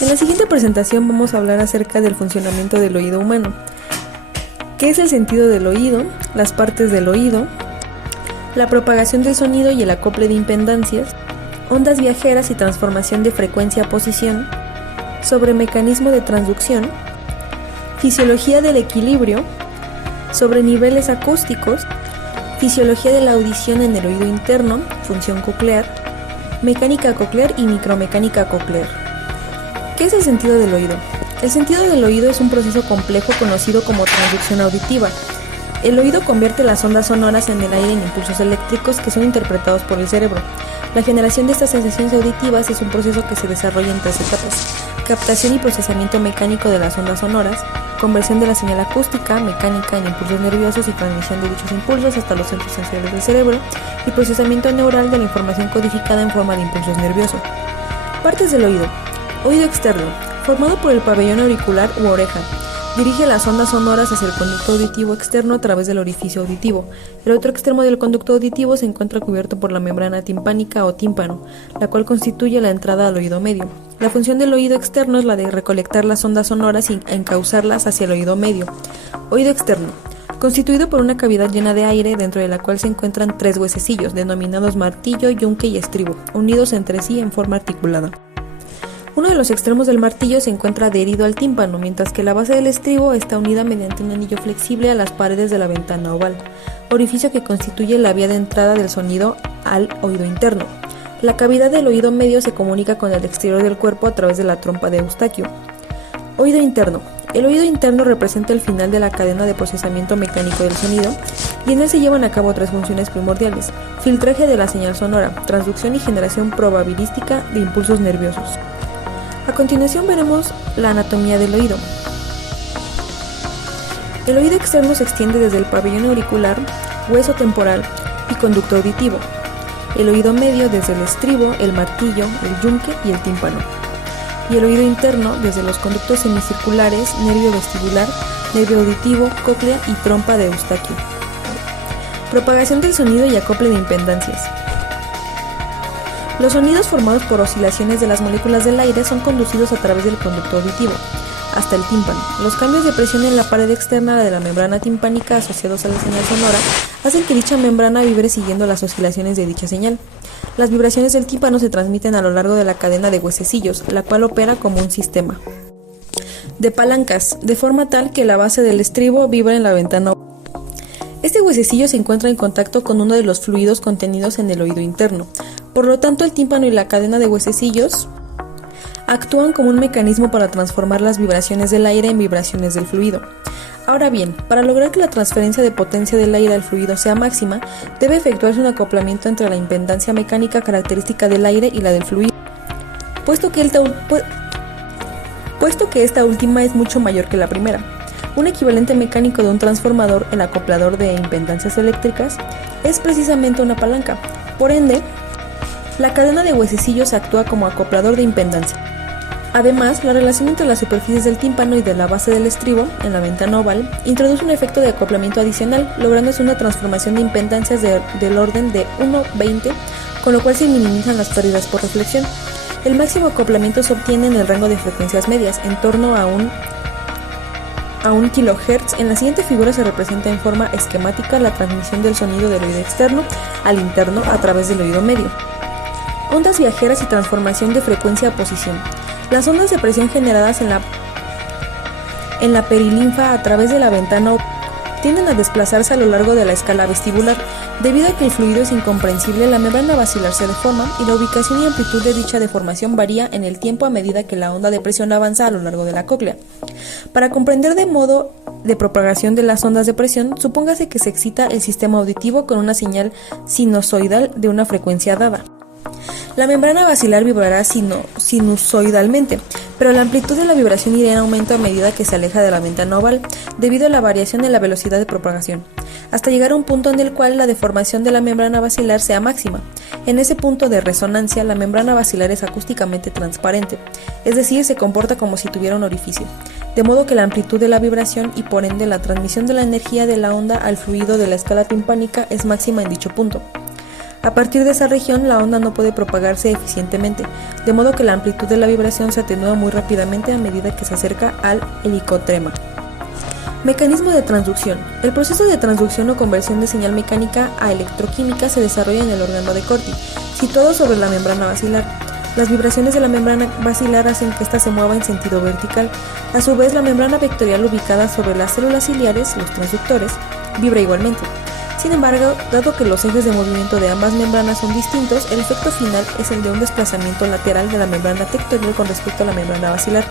En la siguiente presentación vamos a hablar acerca del funcionamiento del oído humano. ¿Qué es el sentido del oído? Las partes del oído, la propagación del sonido y el acople de impedancias, ondas viajeras y transformación de frecuencia a posición, sobre mecanismo de transducción, fisiología del equilibrio, sobre niveles acústicos, fisiología de la audición en el oído interno, función coclear, mecánica coclear y micromecánica coclear. ¿Qué es el sentido del oído? El sentido del oído es un proceso complejo conocido como transducción auditiva. El oído convierte las ondas sonoras en el aire en impulsos eléctricos que son interpretados por el cerebro. La generación de estas sensaciones auditivas es un proceso que se desarrolla en 3 etapas: captación y procesamiento mecánico de las ondas sonoras, conversión de la señal acústica, mecánica en impulsos nerviosos y transmisión de dichos impulsos hasta los centros sensoriales del cerebro, y procesamiento neural de la información codificada en forma de impulsos nerviosos. Partes del oído. Oído externo, formado por el pabellón auricular u oreja. Dirige las ondas sonoras hacia el conducto auditivo externo a través del orificio auditivo. El otro extremo del conducto auditivo se encuentra cubierto por la membrana timpánica o tímpano, la cual constituye la entrada al oído medio. La función del oído externo es la de recolectar las ondas sonoras y encauzarlas hacia el oído medio. Oído externo, constituido por una cavidad llena de aire dentro de la cual se encuentran 3 huesecillos, denominados martillo, yunque y estribo, unidos entre sí en forma articulada. Uno de los extremos del martillo se encuentra adherido al tímpano, mientras que la base del estribo está unida mediante un anillo flexible a las paredes de la ventana oval, orificio que constituye la vía de entrada del sonido al oído interno. La cavidad del oído medio se comunica con el exterior del cuerpo a través de la trompa de Eustaquio. Oído interno. El oído interno representa el final de la cadena de procesamiento mecánico del sonido, y en él se llevan a cabo 3 funciones primordiales: filtraje de la señal sonora, transducción y generación probabilística de impulsos nerviosos. A continuación veremos la anatomía del oído. El oído externo se extiende desde el pabellón auricular, hueso temporal y conducto auditivo. El oído medio desde el estribo, el martillo, el yunque y el tímpano. Y el oído interno desde los conductos semicirculares, nervio vestibular, nervio auditivo, cóclea y trompa de Eustaquio. Propagación del sonido y acople de impedancias. Los sonidos formados por oscilaciones de las moléculas del aire son conducidos a través del conducto auditivo hasta el tímpano. Los cambios de presión en la pared externa de la membrana timpánica asociados a la señal sonora hacen que dicha membrana vibre siguiendo las oscilaciones de dicha señal. Las vibraciones del tímpano se transmiten a lo largo de la cadena de huesecillos, la cual opera como un sistema de palancas, de forma tal que la base del estribo vibra en la ventana. Este huesecillo se encuentra en contacto con uno de los fluidos contenidos en el oído interno. Por lo tanto, el tímpano y la cadena de huesecillos actúan como un mecanismo para transformar las vibraciones del aire en vibraciones del fluido. Ahora bien, para lograr que la transferencia de potencia del aire al fluido sea máxima, debe efectuarse un acoplamiento entre la impedancia mecánica característica del aire y la del fluido, puesto que esta última es mucho mayor que la primera. Un equivalente mecánico de un transformador, el acoplador de impedancias eléctricas, es precisamente una palanca. Por ende, la cadena de huesecillos actúa como acoplador de impedancia. Además, la relación entre las superficies del tímpano y de la base del estribo, en la ventana oval, introduce un efecto de acoplamiento adicional, lográndose una transformación de impedancias del orden de 1/20, con lo cual se minimizan las pérdidas por reflexión. El máximo acoplamiento se obtiene en el rango de frecuencias medias, en torno a 1 kHz. En la siguiente figura se representa en forma esquemática la transmisión del sonido del oído externo al interno a través del oído medio. Ondas viajeras y transformación de frecuencia a posición. Las ondas de presión generadas en la perilinfa a través de la ventana tienden a desplazarse a lo largo de la escala vestibular. Debido a que el fluido es incomprensible, la membrana basilar se deforma y la ubicación y amplitud de dicha deformación varía en el tiempo a medida que la onda de presión avanza a lo largo de la cóclea. Para comprender de modo de propagación de las ondas de presión, supóngase que se excita el sistema auditivo con una señal sinusoidal de una frecuencia dada. La membrana basilar vibrará sinusoidalmente, pero la amplitud de la vibración irá en aumento a medida que se aleja de la ventana oval, debido a la variación en la velocidad de propagación, hasta llegar a un punto en el cual la deformación de la membrana basilar sea máxima. En ese punto de resonancia, la membrana basilar es acústicamente transparente, es decir, se comporta como si tuviera un orificio, de modo que la amplitud de la vibración y por ende la transmisión de la energía de la onda al fluido de la escala timpánica es máxima en dicho punto. A partir de esa región, la onda no puede propagarse eficientemente, de modo que la amplitud de la vibración se atenúa muy rápidamente a medida que se acerca al helicotrema. Mecanismo de transducción. El proceso de transducción o conversión de señal mecánica a electroquímica se desarrolla en el órgano de Corti, situado sobre la membrana basilar. Las vibraciones de la membrana basilar hacen que ésta se mueva en sentido vertical. A su vez, la membrana vectorial ubicada sobre las células ciliares, los transductores, vibra igualmente. Sin embargo, dado que los ejes de movimiento de ambas membranas son distintos, el efecto final es el de un desplazamiento lateral de la membrana tectorial con respecto a la membrana basilar.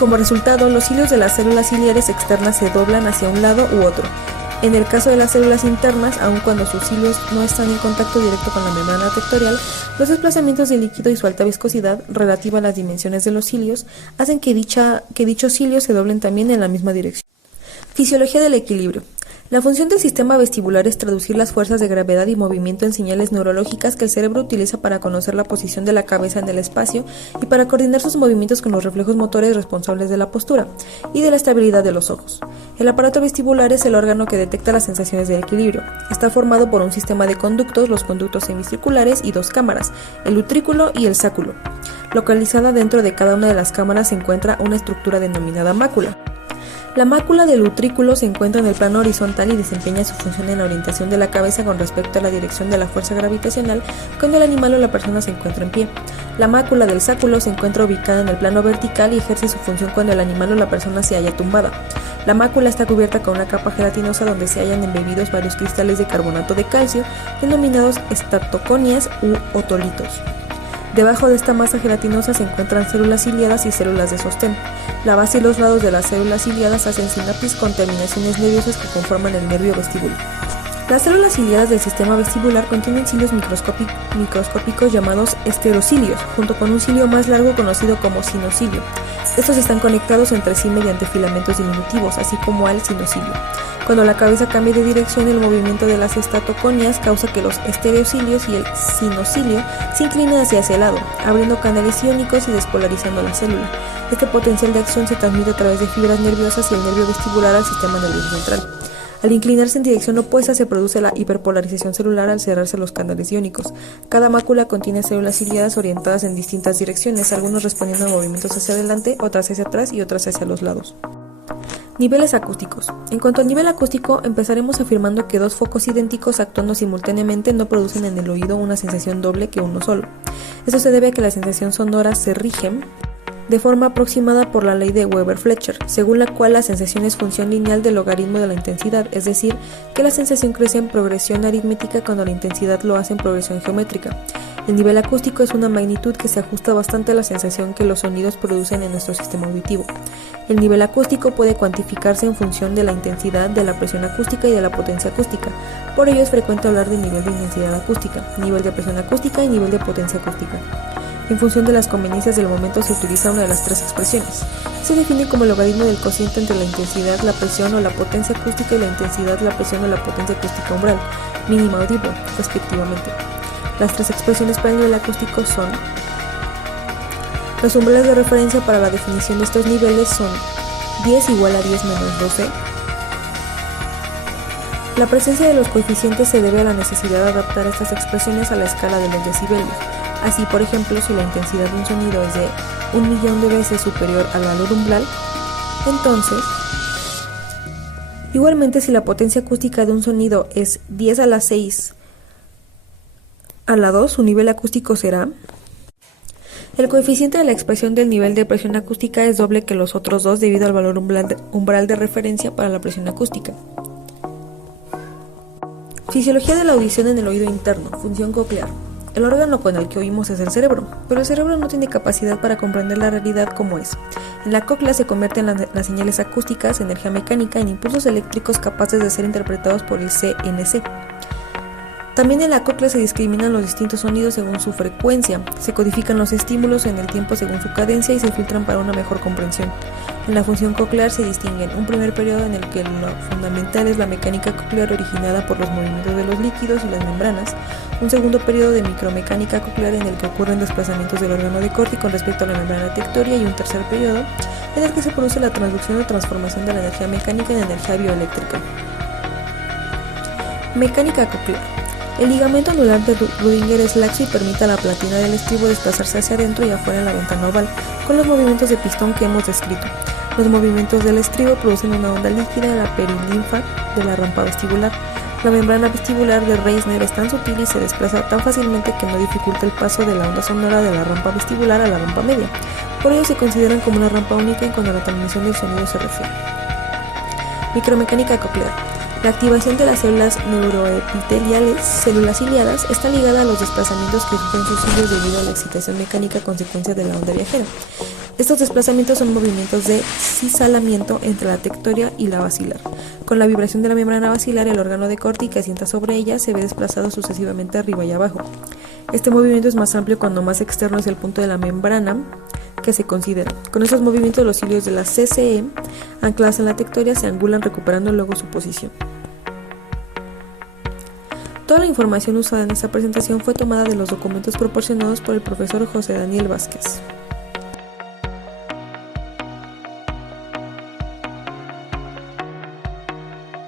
Como resultado, los cilios de las células ciliares externas se doblan hacia un lado u otro. En el caso de las células internas, aun cuando sus cilios no están en contacto directo con la membrana tectorial, los desplazamientos del líquido y su alta viscosidad, relativa a las dimensiones de los cilios, hacen que dichos cilios se doblen también en la misma dirección. Fisiología del equilibrio. La función del sistema vestibular es traducir las fuerzas de gravedad y movimiento en señales neurológicas que el cerebro utiliza para conocer la posición de la cabeza en el espacio y para coordinar sus movimientos con los reflejos motores responsables de la postura y de la estabilidad de los ojos. El aparato vestibular es el órgano que detecta las sensaciones de equilibrio. Está formado por un sistema de conductos, los conductos semicirculares y dos cámaras, el utrículo y el sáculo. Localizada dentro de cada una de las cámaras se encuentra una estructura denominada mácula. La mácula del utrículo se encuentra en el plano horizontal y desempeña su función en la orientación de la cabeza con respecto a la dirección de la fuerza gravitacional cuando el animal o la persona se encuentra en pie. La mácula del sáculo se encuentra ubicada en el plano vertical y ejerce su función cuando el animal o la persona se halla tumbada. La mácula está cubierta con una capa gelatinosa donde se hallan embebidos varios cristales de carbonato de calcio, denominados estatoconias u otolitos. Debajo de esta masa gelatinosa se encuentran células ciliadas y células de sostén. La base y los lados de las células ciliadas hacen sinapsis con terminaciones nerviosas que conforman el nervio vestíbulo. Las células ciliadas del sistema vestibular contienen cilios microscópicos llamados esterocilios, junto con un cilio más largo conocido como sinocilio. Estos están conectados entre sí mediante filamentos diminutivos, así como al sinocilio. Cuando la cabeza cambia de dirección, el movimiento de las estatoconias causa que los estereocilios y el sinocilio se inclinen hacia ese lado, abriendo canales iónicos y despolarizando la célula. Este potencial de acción se transmite a través de fibras nerviosas y el nervio vestibular al sistema nervioso central. Al inclinarse en dirección opuesta se produce la hiperpolarización celular al cerrarse los canales iónicos. Cada mácula contiene células ciliadas orientadas en distintas direcciones, algunos respondiendo a movimientos hacia adelante, otras hacia atrás y otras hacia los lados. Niveles acústicos. En cuanto al nivel acústico, empezaremos afirmando que dos focos idénticos actuando simultáneamente no producen en el oído una sensación doble que uno solo. Esto se debe a que la sensación sonora se rige de forma aproximada por la ley de Weber-Fletcher, según la cual la sensación es función lineal del logaritmo de la intensidad, es decir, que la sensación crece en progresión aritmética cuando la intensidad lo hace en progresión geométrica. El nivel acústico es una magnitud que se ajusta bastante a la sensación que los sonidos producen en nuestro sistema auditivo. El nivel acústico puede cuantificarse en función de la intensidad, de la presión acústica y de la potencia acústica. Por ello es frecuente hablar de nivel de intensidad acústica, nivel de presión acústica y nivel de potencia acústica. En función de las conveniencias del momento se utiliza una de las tres expresiones. Se define como el logaritmo del cociente entre la intensidad, la presión o la potencia acústica y la intensidad, la presión o la potencia acústica umbral, mínima audible, respectivamente. Las tres expresiones para el nivel acústico son: los umbrales de referencia para la definición de estos niveles son 10 igual a 10 menos 12. La presencia de los coeficientes se debe a la necesidad de adaptar estas expresiones a la escala de los decibelios. Así, por ejemplo, si la intensidad de un sonido es de 1.000.000 de veces superior al valor umbral, entonces, igualmente si la potencia acústica de un sonido es 10 a la 6 a la 2, su nivel acústico será: el coeficiente de la expresión del nivel de presión acústica es doble que los otros dos debido al valor umbral de referencia para la presión acústica. Fisiología de la audición en el oído interno, función coclear. El órgano con el que oímos es el cerebro, pero el cerebro no tiene capacidad para comprender la realidad como es. En la cóclea se convierten las señales acústicas, energía mecánica, en impulsos eléctricos capaces de ser interpretados por el CNC. También en la cóclea se discriminan los distintos sonidos según su frecuencia, se codifican los estímulos en el tiempo según su cadencia y se filtran para una mejor comprensión. En la función coclear se distinguen un primer periodo en el que lo fundamental es la mecánica coclear originada por los movimientos de los líquidos y las membranas, un segundo periodo de micromecánica coclear en el que ocurren desplazamientos del órgano de Corti con respecto a la membrana tectoria y un tercer periodo en el que se produce la transducción o transformación de la energía mecánica en energía bioeléctrica. Mecánica coclear. El ligamento anular de Rüdiger es laxo y permite a la platina del estribo desplazarse hacia adentro y afuera en la ventana oval, con los movimientos de pistón que hemos descrito. Los movimientos del estribo producen una onda líquida en la perilinfa de la rampa vestibular. La membrana vestibular de Reisner es tan sutil y se desplaza tan fácilmente que no dificulta el paso de la onda sonora de la rampa vestibular a la rampa media. Por ello se consideran como una rampa única en cuanto a la transmisión del sonido se refiere. Micromecánica coclear. La activación de las células neuroepiteliales, células ciliadas, está ligada a los desplazamientos que sufren sus cilios debido a la excitación mecánica a consecuencia de la onda viajera. Estos desplazamientos son movimientos de cisalamiento entre la tectoria y la basilar. Con la vibración de la membrana basilar, el órgano de Corti que asienta sobre ella se ve desplazado sucesivamente arriba y abajo. Este movimiento es más amplio cuando más externo es el punto de la membrana que se considera. Con estos movimientos, los cilios de la CCE ancladas en la tectoria se angulan recuperando luego su posición. Toda la información usada en esta presentación fue tomada de los documentos proporcionados por el profesor José Daniel Vázquez.